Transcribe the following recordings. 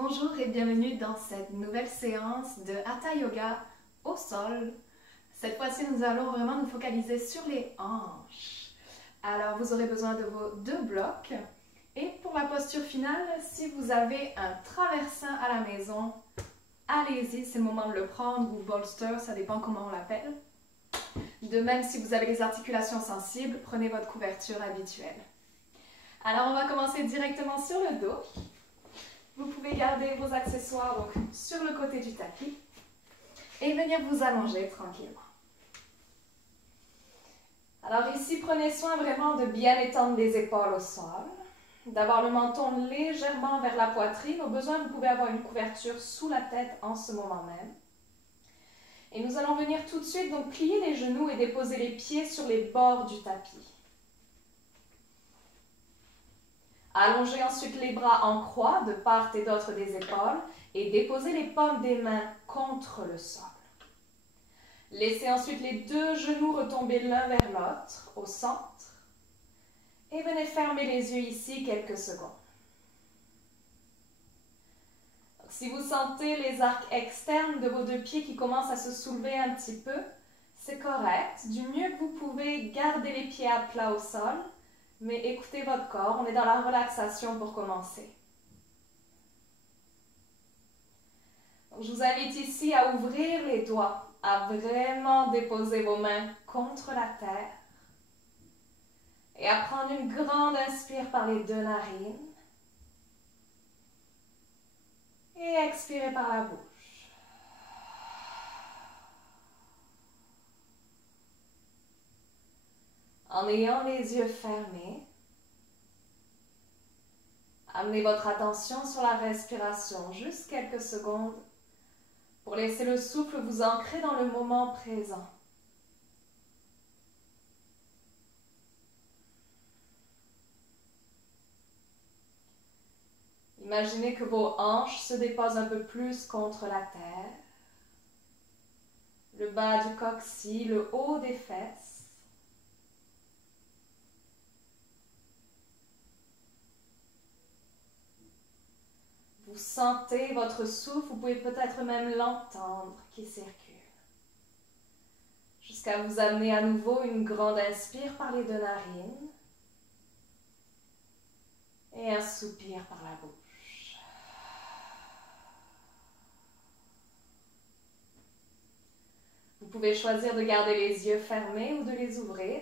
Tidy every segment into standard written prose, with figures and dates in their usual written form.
Bonjour et bienvenue dans cette nouvelle séance de Hatha Yoga au sol. Cette fois-ci, nous allons vraiment nous focaliser sur les hanches. Alors, vous aurez besoin de vos deux blocs. Et pour la posture finale, si vous avez un traversin à la maison, allez-y, c'est le moment de le prendre, ou bolster, ça dépend comment on l'appelle. De même, si vous avez les articulations sensibles, prenez votre couverture habituelle. Alors, on va commencer directement sur le dos. Vous pouvez garder vos accessoires donc, sur le côté du tapis et venir vous allonger tranquillement. Alors ici, prenez soin vraiment de bien étendre les épaules au sol, d'avoir le menton légèrement vers la poitrine. Au besoin, vous pouvez avoir une couverture sous la tête en ce moment même. Et nous allons venir tout de suite donc plier les genoux et déposer les pieds sur les bords du tapis. Allongez ensuite les bras en croix de part et d'autre des épaules et déposez les paumes des mains contre le sol. Laissez ensuite les deux genoux retomber l'un vers l'autre au centre et venez fermer les yeux ici quelques secondes. Donc, si vous sentez les arcs externes de vos deux pieds qui commencent à se soulever un petit peu, c'est correct. Du mieux que vous pouvez, gardez les pieds à plat au sol. Mais écoutez votre corps, on est dans la relaxation pour commencer. Donc, je vous invite ici à ouvrir les doigts, à vraiment déposer vos mains contre la terre et à prendre une grande inspire par les deux narines et expirer par la bouche. En ayant les yeux fermés, amenez votre attention sur la respiration, juste quelques secondes, pour laisser le souffle vous ancrer dans le moment présent. Imaginez que vos hanches se déposent un peu plus contre la terre, le bas du coccyx, le haut des fesses. Vous sentez votre souffle, vous pouvez peut-être même l'entendre qui circule. Jusqu'à vous amener à nouveau une grande inspire par les deux narines et un soupir par la bouche. Vous pouvez choisir de garder les yeux fermés ou de les ouvrir.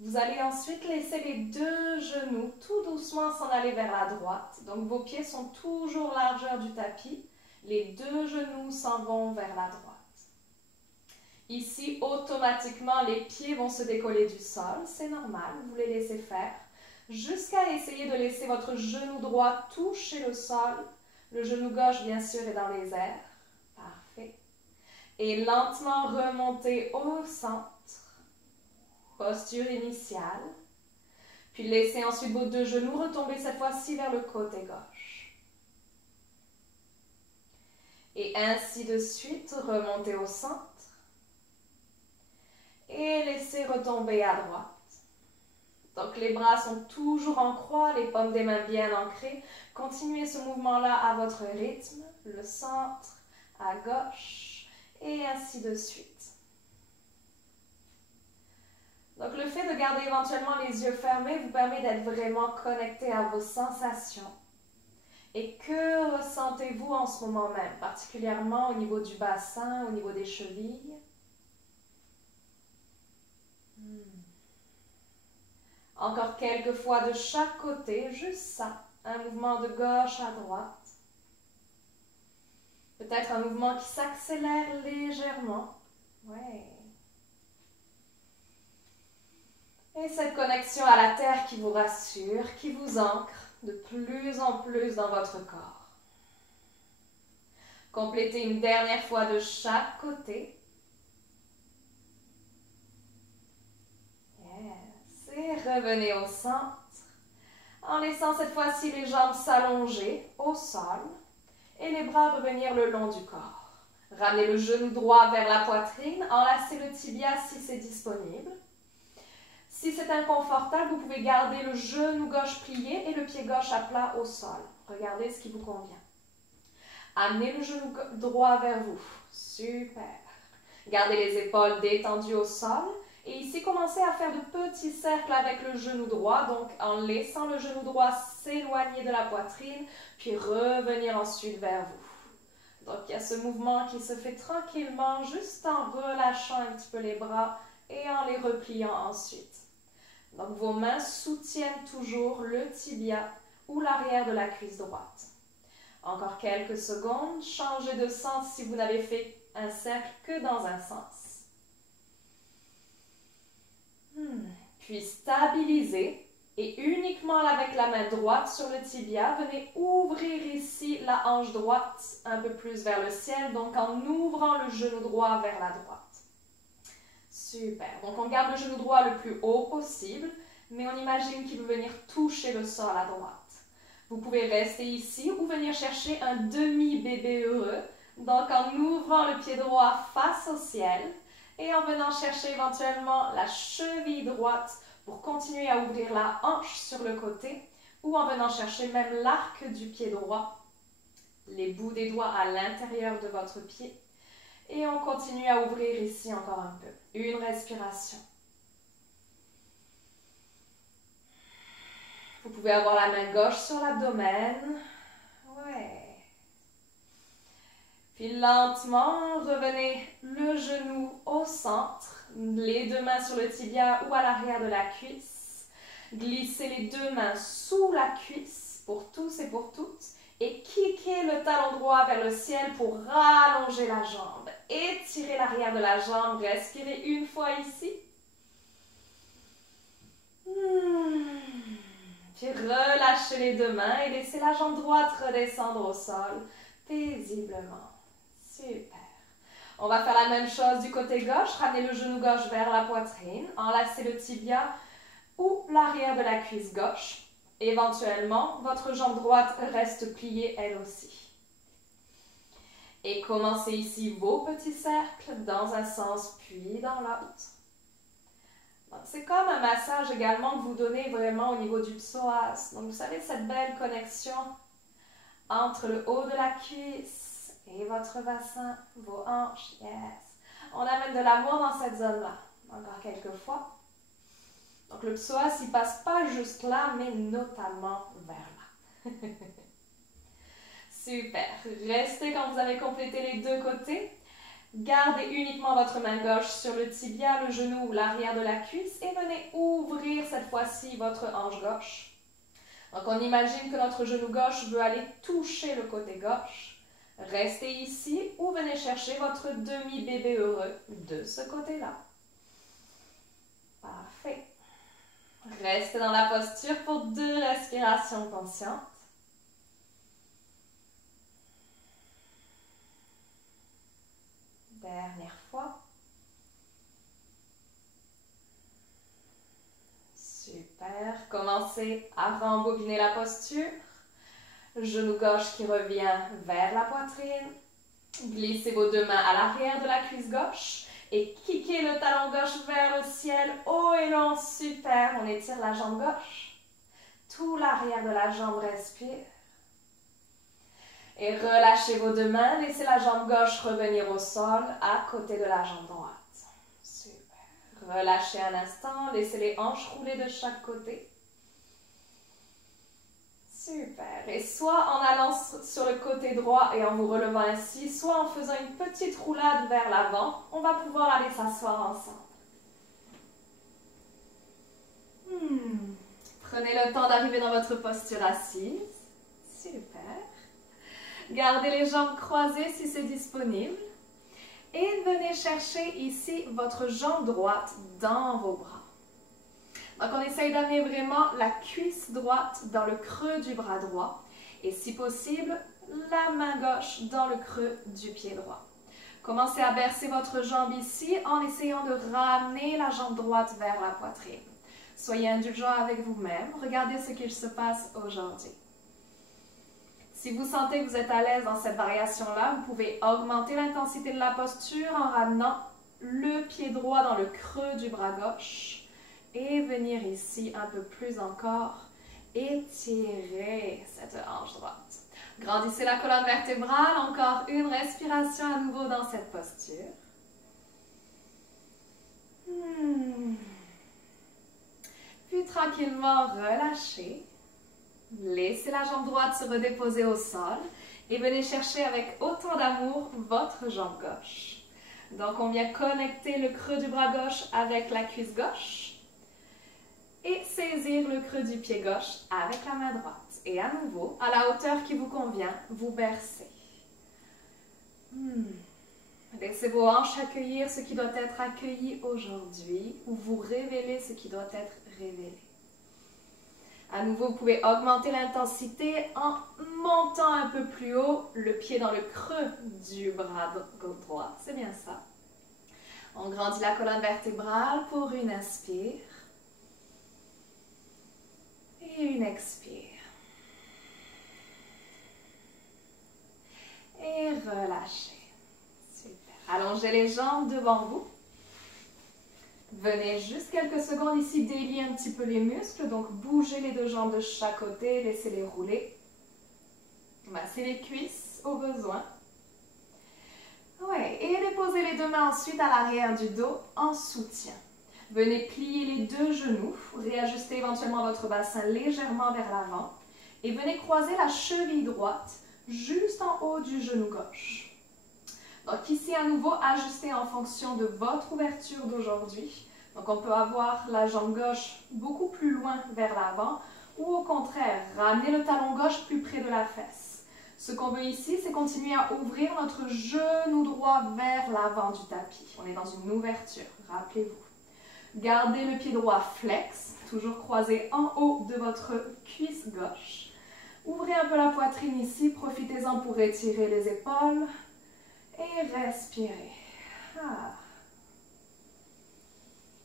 Vous allez ensuite laisser les deux genoux tout doucement s'en aller vers la droite. Donc vos pieds sont toujours largeur du tapis. Les deux genoux s'en vont vers la droite. Ici, automatiquement, les pieds vont se décoller du sol. C'est normal, vous les laissez faire. Jusqu'à essayer de laisser votre genou droit toucher le sol. Le genou gauche, bien sûr, est dans les airs. Parfait. Et lentement remonter au centre. Posture initiale. Puis laissez ensuite vos deux genoux retomber cette fois-ci vers le côté gauche. Et ainsi de suite, remontez au centre. Et laissez retomber à droite. Donc les bras sont toujours en croix, les paumes des mains bien ancrées. Continuez ce mouvement-là à votre rythme. Le centre, à gauche, et ainsi de suite. Donc le fait de garder éventuellement les yeux fermés vous permet d'être vraiment connecté à vos sensations. Et que ressentez-vous en ce moment même, particulièrement au niveau du bassin, au niveau des chevilles? Encore quelques fois de chaque côté, juste ça, un mouvement de gauche à droite. Peut-être un mouvement qui s'accélère légèrement. Ouais. Et cette connexion à la terre qui vous rassure, qui vous ancre de plus en plus dans votre corps. Complétez une dernière fois de chaque côté. Yes. Et revenez au centre en laissant cette fois-ci les jambes s'allonger au sol et les bras revenir le long du corps. Ramenez le genou droit vers la poitrine, enlacez le tibia si c'est disponible. Si c'est inconfortable, vous pouvez garder le genou gauche plié et le pied gauche à plat au sol. Regardez ce qui vous convient. Amenez le genou droit vers vous. Super. Gardez les épaules détendues au sol. Et ici, commencez à faire de petits cercles avec le genou droit. Donc, en laissant le genou droit s'éloigner de la poitrine, puis revenir ensuite vers vous. Donc, il y a ce mouvement qui se fait tranquillement, juste en relâchant un petit peu les bras et en les repliant ensuite. Donc, vos mains soutiennent toujours le tibia ou l'arrière de la cuisse droite. Encore quelques secondes, changez de sens si vous n'avez fait un cercle que dans un sens. Puis stabilisez et uniquement avec la main droite sur le tibia, venez ouvrir ici la hanche droite un peu plus vers le ciel, donc en ouvrant le genou droit vers la droite. Super. Donc on garde le genou droit le plus haut possible, mais on imagine qu'il veut venir toucher le sol à droite. Vous pouvez rester ici ou venir chercher un demi-bébé heureux. Donc en ouvrant le pied droit face au ciel et en venant chercher éventuellement la cheville droite pour continuer à ouvrir la hanche sur le côté ou en venant chercher même l'arc du pied droit, les bouts des doigts à l'intérieur de votre pied. Et on continue à ouvrir ici encore un peu. Une respiration. Vous pouvez avoir la main gauche sur l'abdomen. Ouais. Puis lentement, revenez le genou au centre, les deux mains sur le tibia ou à l'arrière de la cuisse. Glissez les deux mains sous la cuisse pour tous et pour toutes. Et kickez le talon droit vers le ciel pour rallonger la jambe. Étirez l'arrière de la jambe. Respirez une fois ici. Puis relâchez les deux mains et laissez la jambe droite redescendre au sol paisiblement. Super. On va faire la même chose du côté gauche. Ramenez le genou gauche vers la poitrine. Enlacez le tibia ou l'arrière de la cuisse gauche. Éventuellement, votre jambe droite reste pliée elle aussi. Et commencez ici vos petits cercles dans un sens puis dans l'autre. C'est comme un massage également que vous donnez vraiment au niveau du psoas. Donc vous savez cette belle connexion entre le haut de la cuisse et votre bassin, vos hanches. Yes. On amène de l'amour dans cette zone-là. Encore quelques fois. Donc le psoas, il passe pas juste là, mais notamment vers là. Super. Restez quand vous avez complété les deux côtés. Gardez uniquement votre main gauche sur le tibia, le genou ou l'arrière de la cuisse et venez ouvrir cette fois-ci votre hanche gauche. Donc on imagine que notre genou gauche veut aller toucher le côté gauche. Restez ici ou venez chercher votre demi-bébé heureux de ce côté-là. Parfait. Restez dans la posture pour 2 respirations conscientes. Dernière fois. Super. Commencez à rembobiner la posture. Genou gauche qui revient vers la poitrine. Glissez vos deux mains à l'arrière de la cuisse gauche. Et kickez le talon gauche vers le ciel. Haut et long. Super. On étire la jambe gauche. Tout l'arrière de la jambe respire. Et relâchez vos deux mains. Laissez la jambe gauche revenir au sol à côté de la jambe droite. Super. Relâchez un instant. Laissez les hanches rouler de chaque côté. Super. Et soit en allant sur le côté droit et en vous relevant ainsi, soit en faisant une petite roulade vers l'avant, on va pouvoir aller s'asseoir ensemble. Prenez le temps d'arriver dans votre posture assise. Super. Gardez les jambes croisées si c'est disponible. Et venez chercher ici votre jambe droite dans vos bras. Donc on essaye d'amener vraiment la cuisse droite dans le creux du bras droit. Et si possible, la main gauche dans le creux du pied droit. Commencez à bercer votre jambe ici en essayant de ramener la jambe droite vers la poitrine. Soyez indulgent avec vous-même. Regardez ce qu'il se passe aujourd'hui. Si vous sentez que vous êtes à l'aise dans cette variation-là, vous pouvez augmenter l'intensité de la posture en ramenant le pied droit dans le creux du bras gauche Et venir ici un peu plus encore. Étirez cette hanche droite. Grandissez la colonne vertébrale. Encore une respiration à nouveau dans cette posture. Puis tranquillement relâchez. Laissez la jambe droite se redéposer au sol et venez chercher avec autant d'amour votre jambe gauche. Donc on vient connecter le creux du bras gauche avec la cuisse gauche et saisir le creux du pied gauche avec la main droite. Et à nouveau, à la hauteur qui vous convient, vous bercez. Laissez vos hanches accueillir ce qui doit être accueilli aujourd'hui ou vous révélez ce qui doit être révélé. À nouveau, vous pouvez augmenter l'intensité en montant un peu plus haut, le pied dans le creux du bras droit. C'est bien ça. On grandit la colonne vertébrale pour une inspire. Et une expire. Et relâchez. Super. Allongez les jambes devant vous. Venez juste quelques secondes ici délier un petit peu les muscles. Donc bougez les deux jambes de chaque côté, laissez-les rouler. Massez les cuisses au besoin. Ouais, et déposez les deux mains ensuite à l'arrière du dos en soutien. Venez plier les deux genoux, réajustez éventuellement votre bassin légèrement vers l'avant et venez croiser la cheville droite juste en haut du genou gauche. Donc ici à nouveau, ajustez en fonction de votre ouverture d'aujourd'hui. Donc on peut avoir la jambe gauche beaucoup plus loin vers l'avant ou au contraire, ramener le talon gauche plus près de la fesse. Ce qu'on veut ici, c'est continuer à ouvrir notre genou droit vers l'avant du tapis. On est dans une ouverture, rappelez-vous. Gardez le pied droit flex, toujours croisé en haut de votre cuisse gauche. Ouvrez un peu la poitrine ici, profitez-en pour étirer les épaules. Et respirez.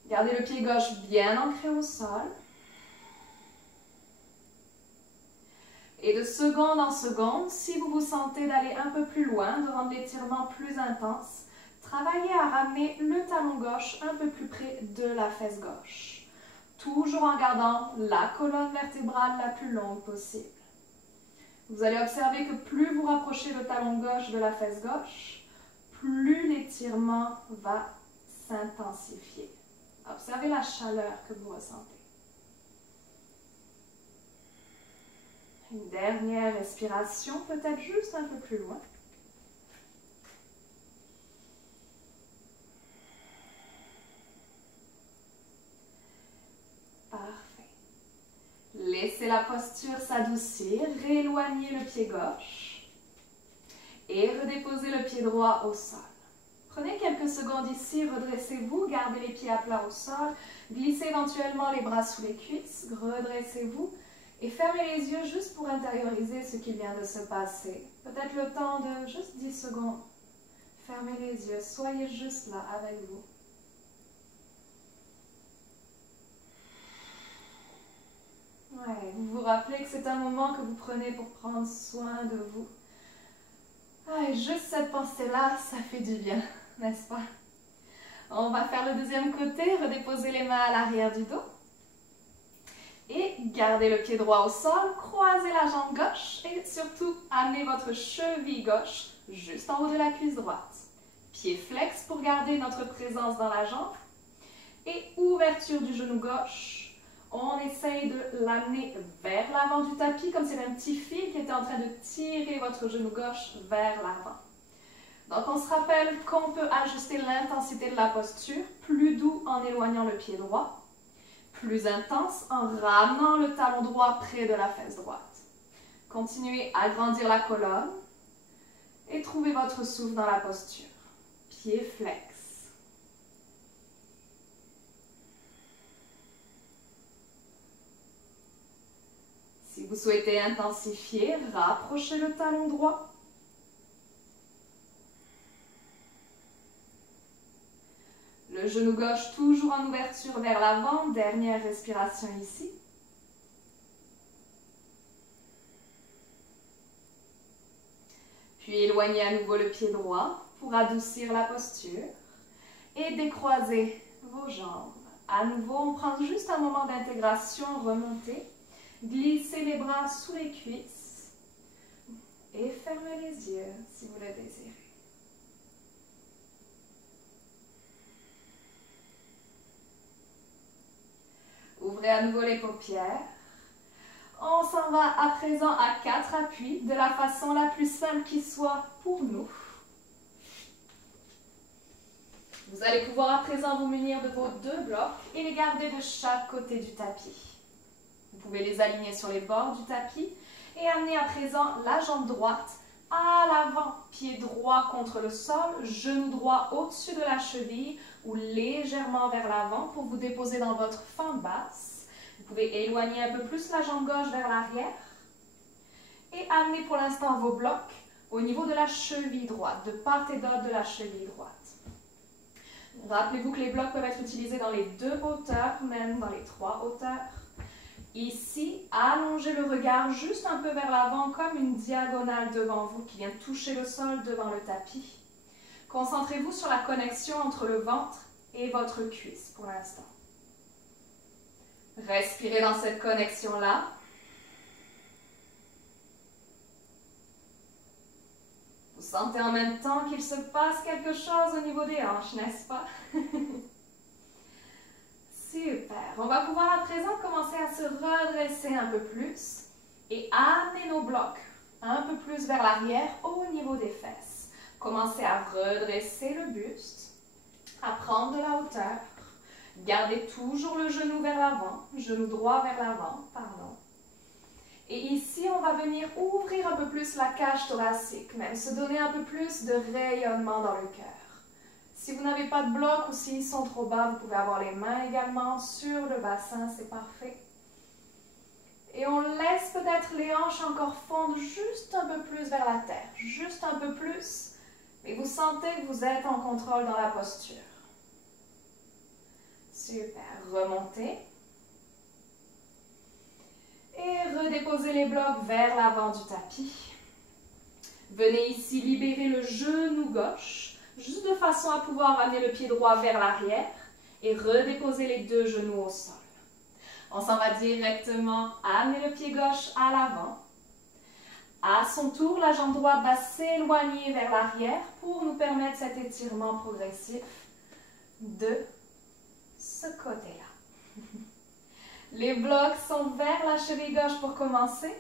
Gardez le pied gauche bien ancré au sol. Et de seconde en seconde, si vous vous sentez d'aller un peu plus loin, de rendre l'étirement plus intense, travaillez à ramener le talon gauche un peu plus près de la fesse gauche. Toujours en gardant la colonne vertébrale la plus longue possible. Vous allez observer que plus vous rapprochez le talon gauche de la fesse gauche, plus l'étirement va s'intensifier. Observez la chaleur que vous ressentez. Une dernière respiration, peut-être juste un peu plus loin. Parfait. Laissez la posture s'adoucir, rééloignez le pied gauche. Et redéposez le pied droit au sol. Prenez quelques secondes ici, redressez-vous, gardez les pieds à plat au sol, glissez éventuellement les bras sous les cuisses, redressez-vous et fermez les yeux juste pour intérioriser ce qui vient de se passer. Peut-être le temps de juste 10 secondes. Fermez les yeux, soyez juste là avec vous. Ouais, vous vous rappelez que c'est un moment que vous prenez pour prendre soin de vous. Ah, et juste cette pensée-là, ça fait du bien, n'est-ce pas? On va faire le deuxième côté, redéposer les mains à l'arrière du dos. Et gardez le pied droit au sol, croisez la jambe gauche et surtout amenez votre cheville gauche juste en haut de la cuisse droite. Pied flex pour garder notre présence dans la jambe. Et ouverture du genou gauche. On essaye de l'amener vers l'avant du tapis, comme si c'était un petit fil qui était en train de tirer votre genou gauche vers l'avant. Donc on se rappelle qu'on peut ajuster l'intensité de la posture, plus doux en éloignant le pied droit, plus intense en ramenant le talon droit près de la fesse droite. Continuez à agrandir la colonne et trouvez votre souffle dans la posture. Pied flex. Si vous souhaitez intensifier, rapprochez le talon droit. Le genou gauche toujours en ouverture vers l'avant. Dernière respiration ici. Puis éloignez à nouveau le pied droit pour adoucir la posture. Et décroisez vos jambes À nouveau, on prend juste un moment d'intégration, remontez. Glissez les bras sous les cuisses et fermez les yeux si vous le désirez. Ouvrez à nouveau les paupières. On s'en va à présent à 4 appuis de la façon la plus simple qui soit pour nous. Vous allez pouvoir à présent vous munir de vos 2 blocs et les garder de chaque côté du tapis. Vous pouvez les aligner sur les bords du tapis et amener à présent la jambe droite à l'avant, pied droit contre le sol, genou droit au-dessus de la cheville ou légèrement vers l'avant pour vous déposer dans votre fente basse. Vous pouvez éloigner un peu plus la jambe gauche vers l'arrière et amener pour l'instant vos blocs au niveau de la cheville droite, de part et d'autre de la cheville droite. Rappelez-vous que les blocs peuvent être utilisés dans les 2 hauteurs, même dans les 3 hauteurs. Ici, allongez le regard juste un peu vers l'avant comme une diagonale devant vous qui vient toucher le sol devant le tapis. Concentrez-vous sur la connexion entre le ventre et votre cuisse pour l'instant. Respirez dans cette connexion-là. Vous sentez en même temps qu'il se passe quelque chose au niveau des hanches, n'est-ce pas? Super. On va pouvoir à présent commencer à se redresser un peu plus et amener nos blocs un peu plus vers l'arrière au niveau des fesses. Commencez à redresser le buste, à prendre de la hauteur. Gardez toujours le genou vers l'avant, genou droit vers l'avant, pardon. Et ici, on va venir ouvrir un peu plus la cage thoracique, même se donner un peu plus de rayonnement dans le cœur. Si vous n'avez pas de bloc ou s'ils sont trop bas, vous pouvez avoir les mains également sur le bassin, c'est parfait. Et on laisse peut-être les hanches encore fondre juste un peu plus vers la terre, juste un peu plus, mais vous sentez que vous êtes en contrôle dans la posture. Super, remontez. Et redéposez les blocs vers l'avant du tapis. Venez ici libérer le genou gauche, juste de façon à pouvoir amener le pied droit vers l'arrière et redéposer les 2 genoux au sol. On s'en va directement amener le pied gauche à l'avant. À son tour, la jambe droite va s'éloigner vers l'arrière pour nous permettre cet étirement progressif de ce côté-là. Les blocs sont vers la cheville gauche pour commencer.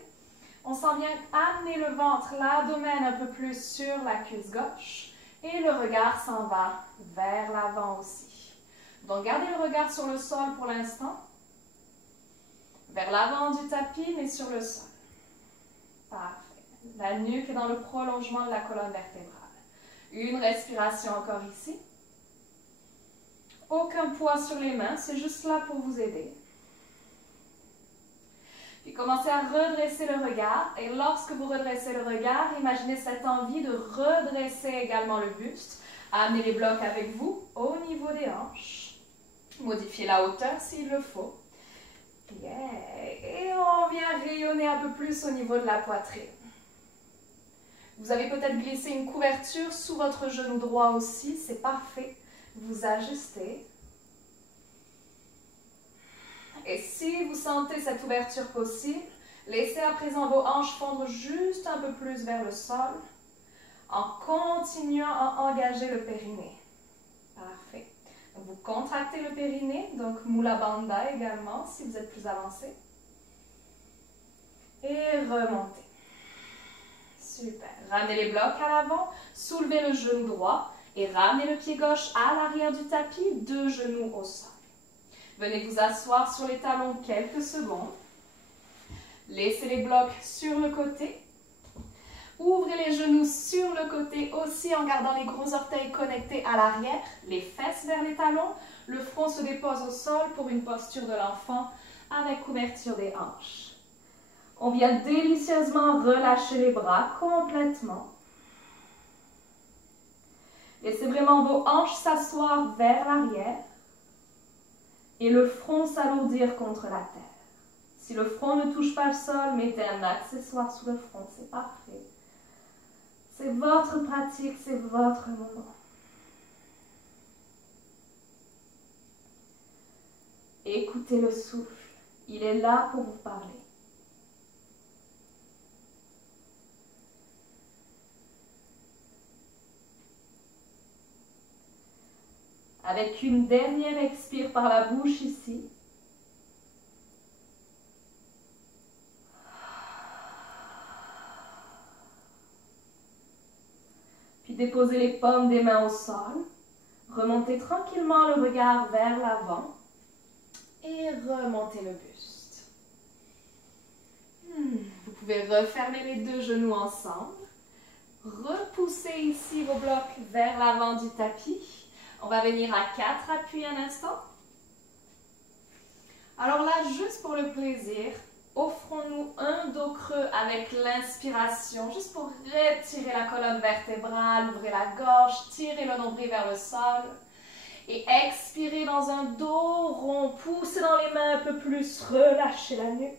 On s'en vient amener le ventre, l'abdomen un peu plus sur la cuisse gauche. Et le regard s'en va vers l'avant aussi. Donc gardez le regard sur le sol pour l'instant. Vers l'avant du tapis, mais sur le sol. Parfait. La nuque est dans le prolongement de la colonne vertébrale. Une respiration encore ici. Aucun poids sur les mains, c'est juste là pour vous aider. Puis commencez à redresser le regard. Et lorsque vous redressez le regard, imaginez cette envie de redresser également le buste. Amenez les blocs avec vous au niveau des hanches. Modifiez la hauteur s'il le faut. Yeah. Et on vient rayonner un peu plus au niveau de la poitrine. Vous avez peut-être glissé une couverture sous votre genou droit aussi. C'est parfait. Vous ajustez. Et si vous sentez cette ouverture possible, laissez à présent vos hanches fondre juste un peu plus vers le sol en continuant à engager le périnée. Parfait. Donc vous contractez le périnée, donc Mula Bandha également si vous êtes plus avancé. Et remontez. Super. Ramenez les blocs à l'avant, soulevez le genou droit et ramenez le pied gauche à l'arrière du tapis, 2 genoux au sol. Venez vous asseoir sur les talons quelques secondes. Laissez les blocs sur le côté. Ouvrez les genoux sur le côté aussi en gardant les gros orteils connectés à l'arrière, les fesses vers les talons. Le front se dépose au sol pour une posture de l'enfant avec couverture des hanches. On vient délicieusement relâcher les bras complètement. Laissez vraiment vos hanches s'asseoir vers l'arrière. Et le front s'alourdir contre la terre. Si le front ne touche pas le sol, mettez un accessoire sous le front, c'est parfait. C'est votre pratique, c'est votre moment. Écoutez le souffle. Il est là pour vous parler. Avec une dernière expire par la bouche ici. Puis déposez les paumes des mains au sol. Remontez tranquillement le regard vers l'avant. Et remontez le buste. Vous pouvez refermer les deux genoux ensemble. Repoussez ici vos blocs vers l'avant du tapis. On va venir à 4 appuis un instant. Alors là, juste pour le plaisir, offrons-nous un dos creux avec l'inspiration, juste pour retirer la colonne vertébrale, ouvrez la gorge, tirez le nombril vers le sol. Et expirez dans un dos rond, poussez dans les mains un peu plus, relâchez la nuque.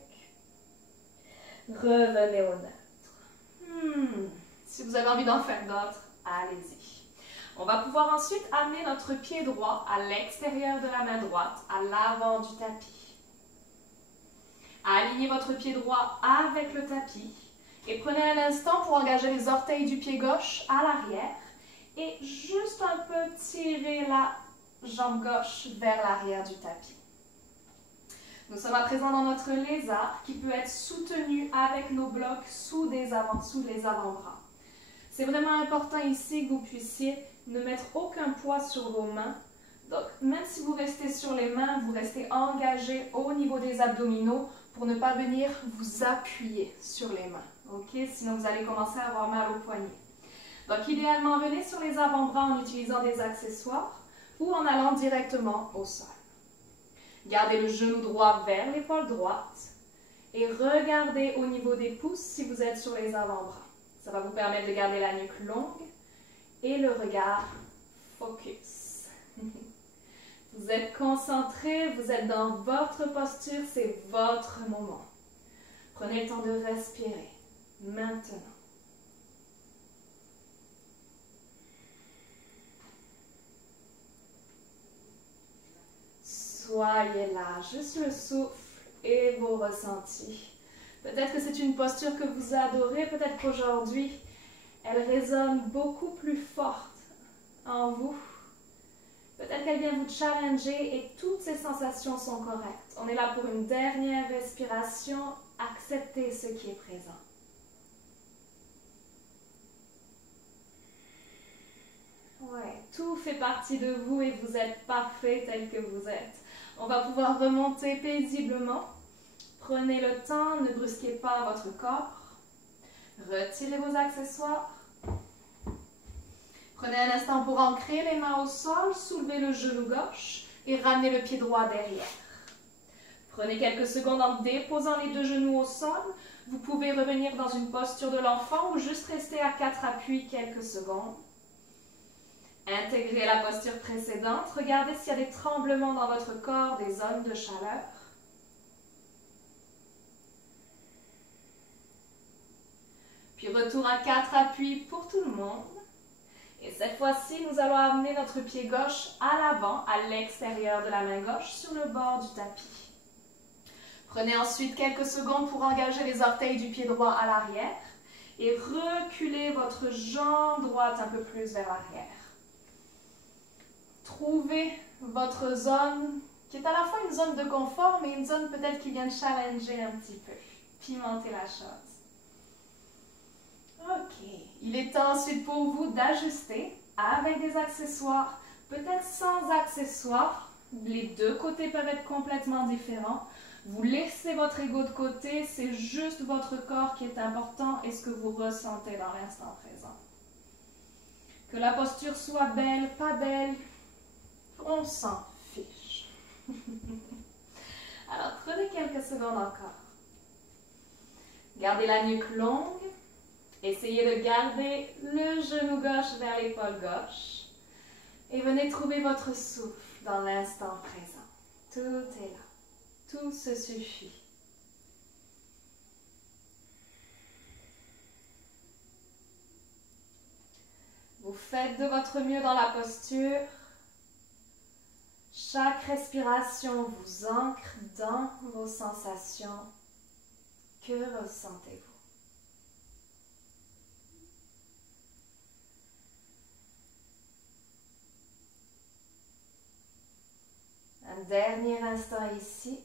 Revenez au neutre. Si vous avez envie d'en faire d'autres, allez-y. On va pouvoir ensuite amener notre pied droit à l'extérieur de la main droite, à l'avant du tapis. Alignez votre pied droit avec le tapis et prenez un instant pour engager les orteils du pied gauche à l'arrière et juste un peu tirer la jambe gauche vers l'arrière du tapis. Nous sommes à présent dans notre lézard qui peut être soutenu avec nos blocs sous les avant-bras. C'est vraiment important ici que vous puissiez ne mettre aucun poids sur vos mains. Donc, même si vous restez sur les mains, vous restez engagé au niveau des abdominaux pour ne pas venir vous appuyer sur les mains. Ok? Sinon, vous allez commencer à avoir mal aux poignets. Donc, idéalement, venez sur les avant-bras en utilisant des accessoires ou en allant directement au sol. Gardez le genou droit vers l'épaule droite et regardez au niveau des pouces si vous êtes sur les avant-bras. Ça va vous permettre de garder la nuque longue et le regard focus. Vous êtes concentré, vous êtes dans votre posture, c'est votre moment. Prenez le temps de respirer maintenant. Soyez là, juste le souffle et vos ressentis. Peut-être que c'est une posture que vous adorez, peut-être qu'aujourd'hui, elle résonne beaucoup plus forte en vous. Peut-être qu'elle vient vous challenger et toutes ces sensations sont correctes. On est là pour une dernière respiration. Acceptez ce qui est présent. Ouais, tout fait partie de vous et vous êtes parfait tel que vous êtes. On va pouvoir remonter paisiblement. Prenez le temps, ne brusquez pas votre corps. Retirez vos accessoires. Prenez un instant pour ancrer les mains au sol, soulevez le genou gauche et ramenez le pied droit derrière. Prenez quelques secondes en déposant les deux genoux au sol. Vous pouvez revenir dans une posture de l'enfant ou juste rester à 4 appuis quelques secondes. Intégrez la posture précédente. Regardez s'il y a des tremblements dans votre corps, des zones de chaleur. Puis retour à 4 appuis pour tout le monde. Et cette fois-ci, nous allons amener notre pied gauche à l'avant, à l'extérieur de la main gauche, sur le bord du tapis. Prenez ensuite quelques secondes pour engager les orteils du pied droit à l'arrière et reculez votre jambe droite un peu plus vers l'arrière. Trouvez votre zone qui est à la fois une zone de confort, mais une zone peut-être qui vient de challenger un petit peu, pimenter la chose. Ok, il est temps ensuite pour vous d'ajuster avec des accessoires, peut-être sans accessoires. Les deux côtés peuvent être complètement différents. Vous laissez votre ego de côté, c'est juste votre corps qui est important et ce que vous ressentez dans l'instant présent. Que la posture soit belle, pas belle, on s'en fiche. Alors prenez quelques secondes encore. Gardez la nuque longue. Essayez de garder le genou gauche vers l'épaule gauche. Et venez trouver votre souffle dans l'instant présent. Tout est là. Tout se suffit. Vous faites de votre mieux dans la posture. Chaque respiration vous ancre dans vos sensations. Que ressentez-vous? Un dernier instant ici.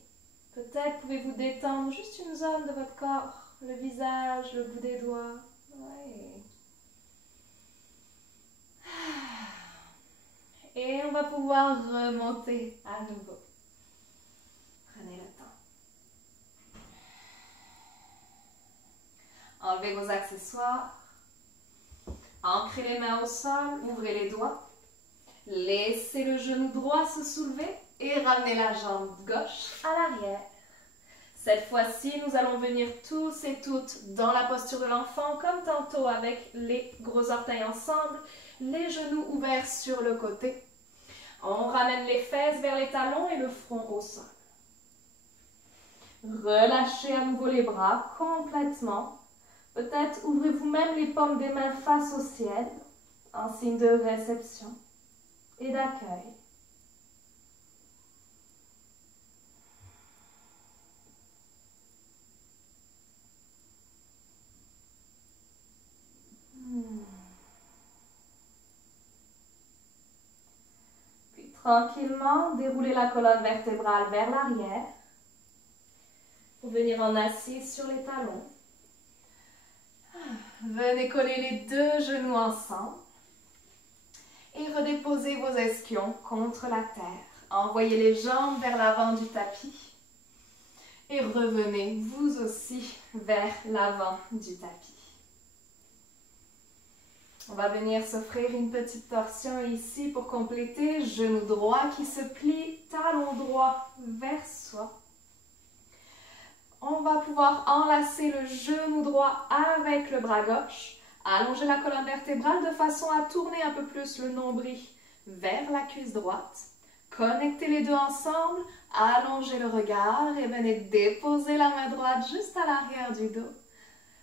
Peut-être pouvez-vous détendre juste une zone de votre corps, le visage, le bout des doigts. Ouais. Et on va pouvoir remonter à nouveau. Prenez le temps. Enlevez vos accessoires. Ancrez les mains au sol, ouvrez les doigts. Laissez le genou droit se soulever et ramenez la jambe gauche à l'arrière. Cette fois-ci, nous allons venir tous et toutes dans la posture de l'enfant, comme tantôt avec les gros orteils ensemble, les genoux ouverts sur le côté. On ramène les fesses vers les talons et le front au sol. Relâchez à nouveau les bras complètement. Peut-être ouvrez-vous même les paumes des mains face au ciel, en signe de réception et d'accueil. Puis tranquillement, déroulez la colonne vertébrale vers l'arrière pour venir en assis sur les talons. Venez coller les deux genoux ensemble et redéposez vos ischions contre la terre. Envoyez les jambes vers l'avant du tapis et revenez vous aussi vers l'avant du tapis. On va venir s'offrir une petite torsion ici pour compléter. Genou droit qui se plie, talon droit vers soi. On va pouvoir enlacer le genou droit avec le bras gauche. Allonger la colonne vertébrale de façon à tourner un peu plus le nombril vers la cuisse droite. Connectez les deux ensemble, allongez le regard et venez déposer la main droite juste à l'arrière du dos.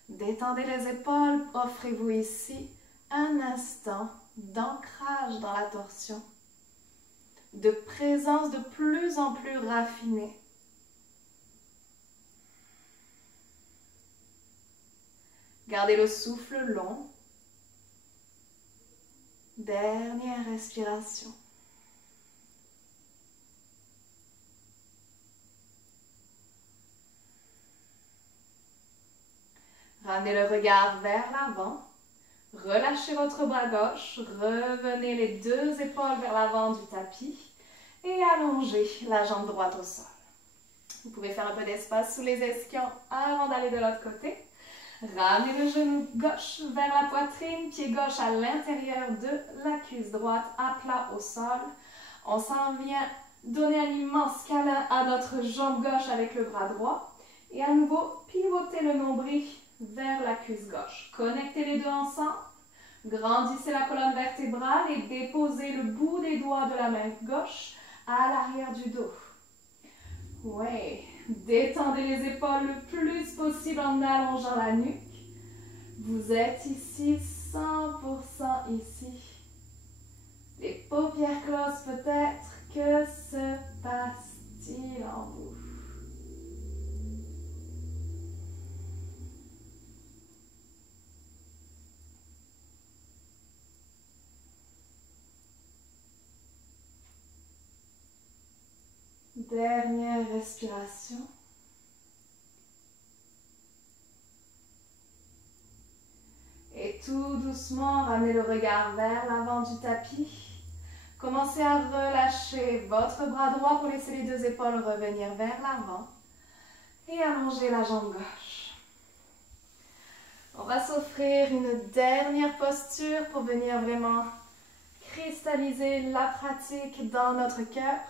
Détendez les épaules, offrez-vous ici un instant d'ancrage dans la torsion, de présence de plus en plus raffinée. Gardez le souffle long. Dernière respiration. Ramenez le regard vers l'avant. Relâchez votre bras gauche. Revenez les deux épaules vers l'avant du tapis. Et allongez la jambe droite au sol. Vous pouvez faire un peu d'espace sous les ischions avant d'aller de l'autre côté. Ramenez le genou gauche vers la poitrine, pied gauche à l'intérieur de la cuisse droite, à plat au sol. On s'en vient donner un immense câlin à notre jambe gauche avec le bras droit. Et à nouveau, pivotez le nombril vers la cuisse gauche. Connectez les deux ensemble. Grandissez la colonne vertébrale et déposez le bout des doigts de la main gauche à l'arrière du dos. Ouais. Détendez les épaules le plus possible en allongeant la nuque. Vous êtes ici, 100% ici. Les paupières closes peut-être. Que se passe-t-il en vous? Dernière respiration. Et tout doucement, ramenez le regard vers l'avant du tapis. Commencez à relâcher votre bras droit pour laisser les deux épaules revenir vers l'avant. Et allongez la jambe gauche. On va s'offrir une dernière posture pour venir vraiment cristalliser la pratique dans notre cœur.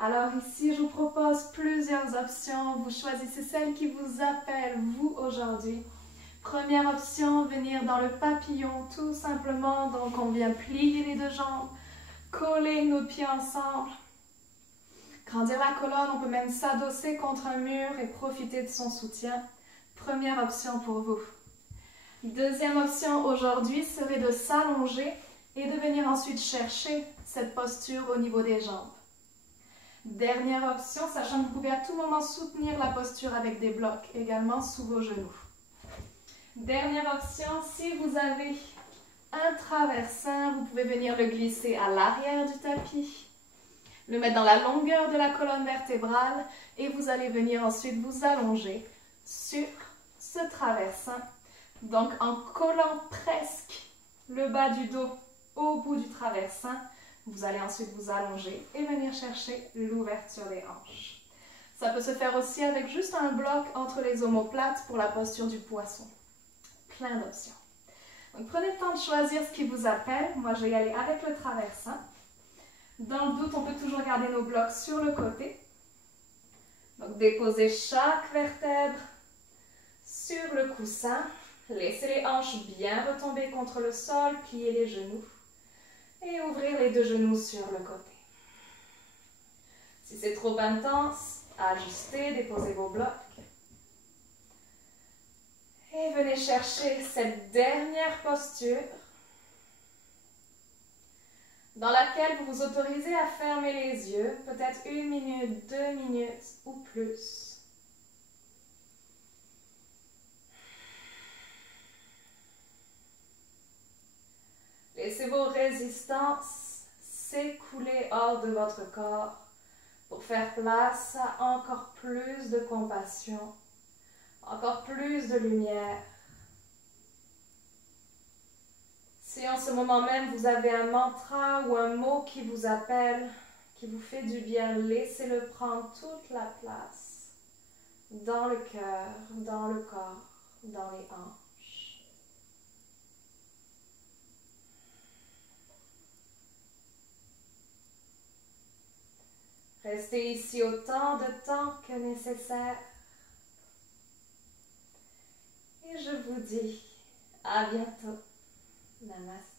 Alors ici, je vous propose plusieurs options. Vous choisissez celle qui vous appelle, vous, aujourd'hui. Première option, venir dans le papillon, tout simplement. Donc, on vient plier les deux jambes, coller nos pieds ensemble. Grandir la colonne, on peut même s'adosser contre un mur et profiter de son soutien. Première option pour vous. Deuxième option aujourd'hui serait de s'allonger et de venir ensuite chercher cette posture au niveau des jambes. Dernière option, sachant que vous pouvez à tout moment soutenir la posture avec des blocs, également sous vos genoux. Dernière option, si vous avez un traversin, vous pouvez venir le glisser à l'arrière du tapis, le mettre dans la longueur de la colonne vertébrale et vous allez venir ensuite vous allonger sur ce traversin. Donc en collant presque le bas du dos au bout du traversin, vous allez ensuite vous allonger et venir chercher l'ouverture des hanches. Ça peut se faire aussi avec juste un bloc entre les omoplates pour la posture du poisson. Plein d'options. Donc prenez le temps de choisir ce qui vous appelle. Moi, je vais y aller avec le traversin. Dans le doute, on peut toujours garder nos blocs sur le côté. Donc déposez chaque vertèbre sur le coussin. Laissez les hanches bien retomber contre le sol, pliez les genoux et ouvrir les deux genoux sur le côté. Si c'est trop intense, ajustez, déposez vos blocs. Et venez chercher cette dernière posture dans laquelle vous vous autorisez à fermer les yeux, peut-être 1 minute, 2 minutes ou plus. Laissez vos résistances s'écouler hors de votre corps pour faire place à encore plus de compassion, encore plus de lumière. Si en ce moment même vous avez un mantra ou un mot qui vous appelle, qui vous fait du bien, laissez-le prendre toute la place dans le cœur, dans le corps, dans les hanches. Restez ici autant de temps que nécessaire. Et je vous dis à bientôt. Namaste.